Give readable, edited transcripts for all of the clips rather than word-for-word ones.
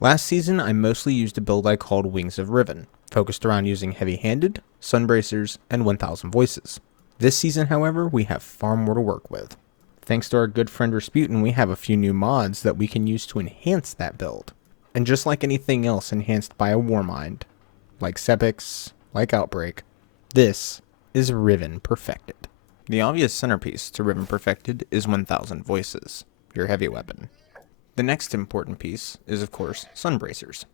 Last season, I mostly used a build I called Wings of Riven, focused around using heavy-handed, Sunbracers, and 1000 voices. This season, however, we have far more to work with. Thanks to our good friend Rasputin, we have a few new mods that we can use to enhance that build. And just like anything else enhanced by a Warmind, like Sepix, like Outbreak, this is Riven Perfected. The obvious centerpiece to Riven Perfected is 1000 voices, your heavy weapon. The next important piece is, of course, Sunbracers.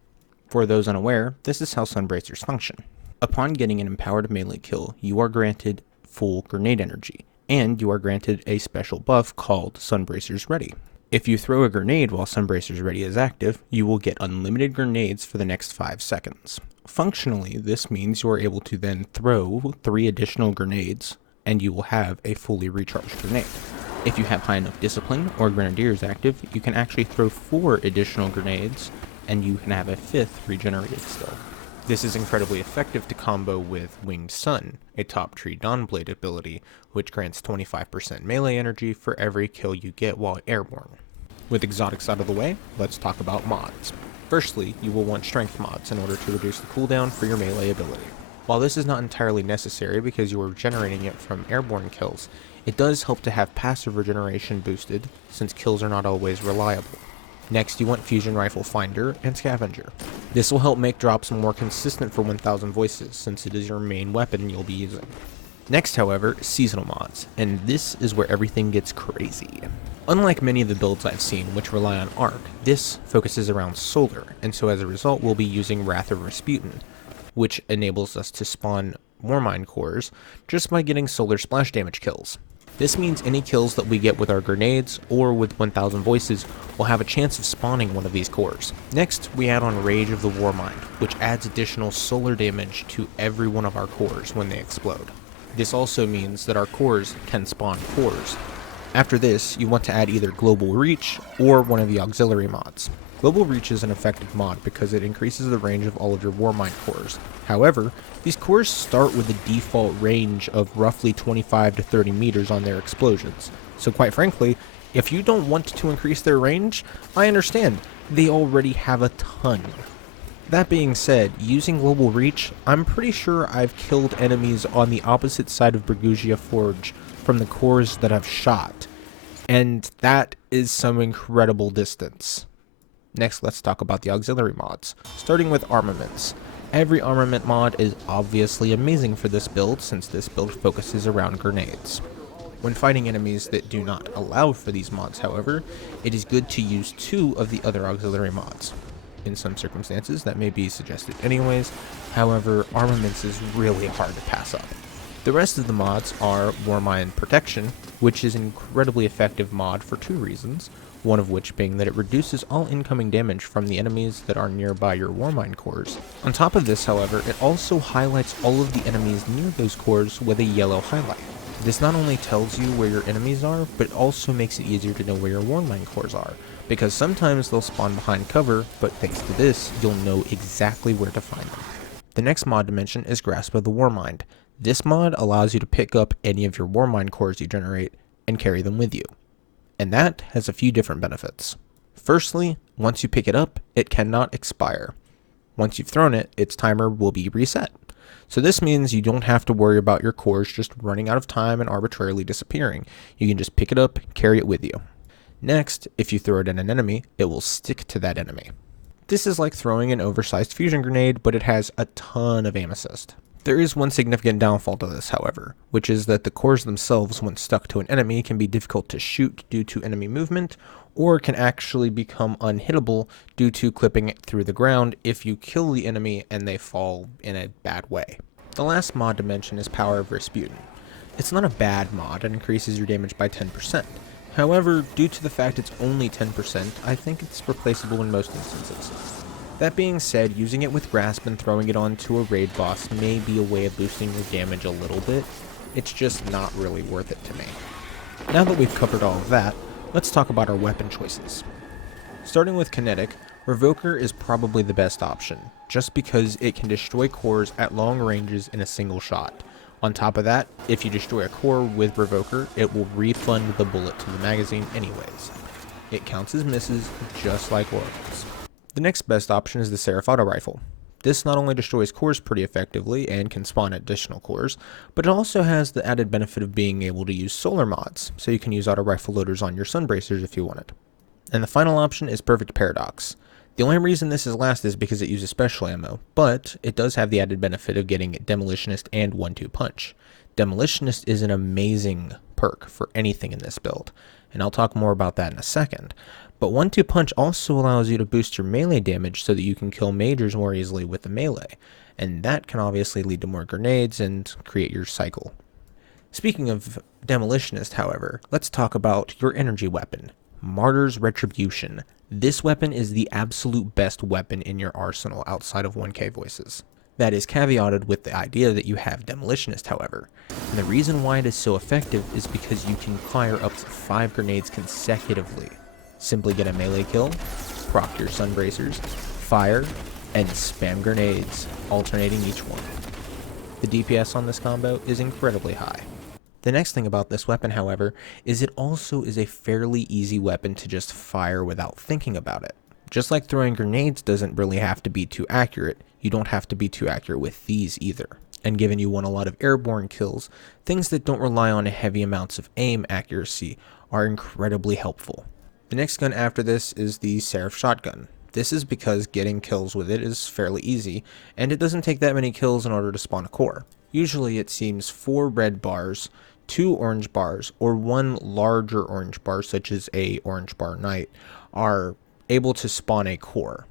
For those unaware, this is how Sunbracers function. Upon getting an empowered melee kill, you are granted full grenade energy, and you are granted a special buff called Sunbracers Ready. If you throw a grenade while Sunbracers Ready is active, you will get unlimited grenades for the next 5 seconds. Functionally, this means you are able to then throw 3 additional grenades, and you will have a fully recharged grenade. If you have high enough discipline or grenadiers active, you can actually throw 4 additional grenades, and you can have a 5th regenerated still. This is incredibly effective to combo with Winged Sun, a top tree Dawnblade ability, which grants 25% melee energy for every kill you get while airborne. With exotics out of the way, let's talk about mods. Firstly, you will want strength mods in order to reduce the cooldown for your melee ability. While this is not entirely necessary because you are regenerating it from airborne kills, it does help to have passive regeneration boosted, since kills are not always reliable. Next, you want Fusion Rifle Finder and Scavenger. This will help make drops more consistent for 1000 voices, since it is your main weapon you'll be using. Next, however, seasonal mods, and this is where everything gets crazy. Unlike many of the builds I've seen which rely on arc, this focuses around solar, and so as a result we'll be using Wrath of Rasputin, which enables us to spawn Warmind cores just by getting solar splash damage kills. This means any kills that we get with our grenades or with 1000 voices will have a chance of spawning one of these cores. Next, we add on Rage of the Warmind, which adds additional solar damage to every one of our cores when they explode. This also means that our cores can spawn cores. After this, you want to add either Global Reach or one of the auxiliary mods. Global Reach is an effective mod because it increases the range of all of your Warmind cores. However, these cores start with a default range of roughly 25 to 30 meters on their explosions. So quite frankly, if you don't want to increase their range, I understand. They already have a ton. That being said, using Global Reach, I'm pretty sure I've killed enemies on the opposite side of Bergusia Forge from the cores that I've shot. And that is some incredible distance. Next, let's talk about the auxiliary mods, starting with Armaments. Every armament mod is obviously amazing for this build, since this build focuses around grenades. When fighting enemies that do not allow for these mods, however, it is good to use 2 of the other auxiliary mods. In some circumstances, that may be suggested anyways, however, Armaments is really hard to pass up. The rest of the mods are Warmind Protection, which is an incredibly effective mod for 2 reasons. One of which being that it reduces all incoming damage from the enemies that are nearby your Warmind cores. On top of this, however, it also highlights all of the enemies near those cores with a yellow highlight. This not only tells you where your enemies are, but it also makes it easier to know where your Warmind cores are, because sometimes they'll spawn behind cover, but thanks to this, you'll know exactly where to find them. The next mod to mention is Grasp of the Warmind. This mod allows you to pick up any of your Warmind cores you generate and carry them with you. And that has a few different benefits. Firstly, once you pick it up, it cannot expire. Once you've thrown it, its timer will be reset. So this means you don't have to worry about your cores just running out of time and arbitrarily disappearing. You can just pick it up and carry it with you. Next, if you throw it at an enemy, it will stick to that enemy. This is like throwing an oversized fusion grenade, but it has a ton of aim assist. There is one significant downfall to this, however, which is that the cores themselves, when stuck to an enemy, can be difficult to shoot due to enemy movement, or can actually become unhittable due to clipping it through the ground if you kill the enemy and they fall in a bad way. The last mod to mention is Power of Rasputin. It's not a bad mod, it increases your damage by 10%. However, due to the fact it's only 10%, I think it's replaceable in most instances. That being said, using it with Grasp and throwing it onto a raid boss may be a way of boosting your damage a little bit. It's just not really worth it to me. Now that we've covered all of that, let's talk about our weapon choices. Starting with Kinetic, Revoker is probably the best option, just because it can destroy cores at long ranges in a single shot. On top of that, if you destroy a core with Revoker, it will refund the bullet to the magazine anyways. It counts as misses, just like Oracles. The next best option is the Seraph Auto Rifle. This not only destroys cores pretty effectively and can spawn additional cores, but it also has the added benefit of being able to use solar mods, so you can use auto rifle loaders on your Sunbracers if you wanted. And the final option is Perfect Paradox. The only reason this is last is because it uses special ammo, but it does have the added benefit of getting Demolitionist and 1-2 Punch. Demolitionist is an amazing perk for anything in this build, and I'll talk more about that in a second. But 1-2 Punch also allows you to boost your melee damage so that you can kill majors more easily with the melee, and that can obviously lead to more grenades and create your cycle. Speaking of Demolitionist, however, let's talk about your energy weapon, Martyr's Retribution. This weapon is the absolute best weapon in your arsenal outside of 1k voices. That is caveated with the idea that you have Demolitionist, however. And the reason why it is so effective is because you can fire up to 5 grenades consecutively. Simply get a melee kill, proc your Sunbracers, fire, and spam grenades, alternating each one. The DPS on this combo is incredibly high. The next thing about this weapon, however, is it also is a fairly easy weapon to just fire without thinking about it. Just like throwing grenades doesn't really have to be too accurate, you don't have to be too accurate with these either. And given you want a lot of airborne kills, things that don't rely on heavy amounts of aim accuracy are incredibly helpful. The next gun after this is the Seraph Shotgun. This is because getting kills with it is fairly easy, and it doesn't take that many kills in order to spawn a core. Usually it seems 4 red bars, 2 orange bars, or 1 larger orange bar such as a orange bar knight are able to spawn a core.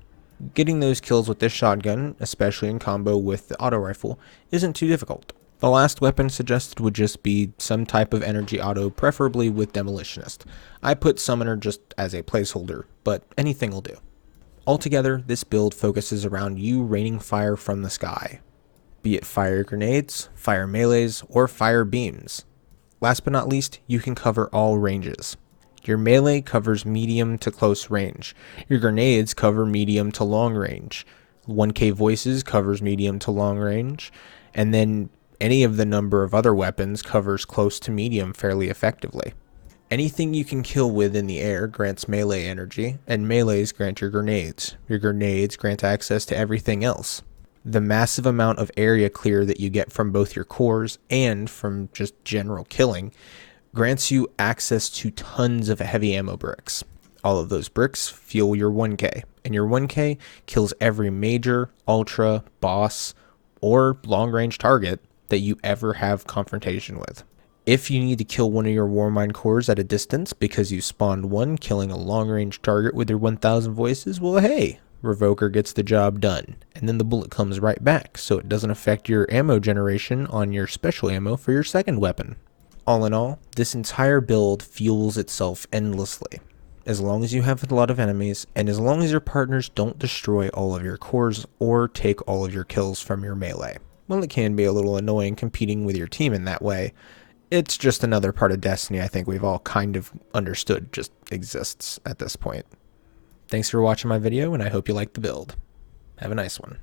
Getting those kills with this shotgun, especially in combo with the auto rifle, isn't too difficult. The last weapon suggested would just be some type of energy auto, preferably with Demolitionist. I put Summoner just as a placeholder, but anything will do. Altogether, this build focuses around you raining fire from the sky, be it fire grenades, fire melees, or fire beams. Last but not least, you can cover all ranges. Your melee covers medium to close range. Your grenades cover medium to long range. 1k voices covers medium to long range. And then any of the number of other weapons covers close to medium fairly effectively. Anything you can kill with in the air grants melee energy, and melees grant your grenades. Your grenades grant access to everything else. The massive amount of area clear that you get from both your cores and from just general killing grants you access to tons of heavy ammo bricks. All of those bricks fuel your 1k, and your 1k kills every major, ultra, boss, or long-range target that you ever have confrontation with. If you need to kill one of your Warmind cores at a distance because you spawned one killing a long-range target with your 1000 voices, well hey, Revoker gets the job done, and then the bullet comes right back, so it doesn't affect your ammo generation on your special ammo for your second weapon. All in all, this entire build fuels itself endlessly, as long as you have a lot of enemies, and as long as your partners don't destroy all of your cores or take all of your kills from your melee. Well, it can be a little annoying competing with your team in that way. It's just another part of Destiny I think we've all kind of understood just exists at this point. Thanks for watching my video, and I hope you liked the build. Have a nice one.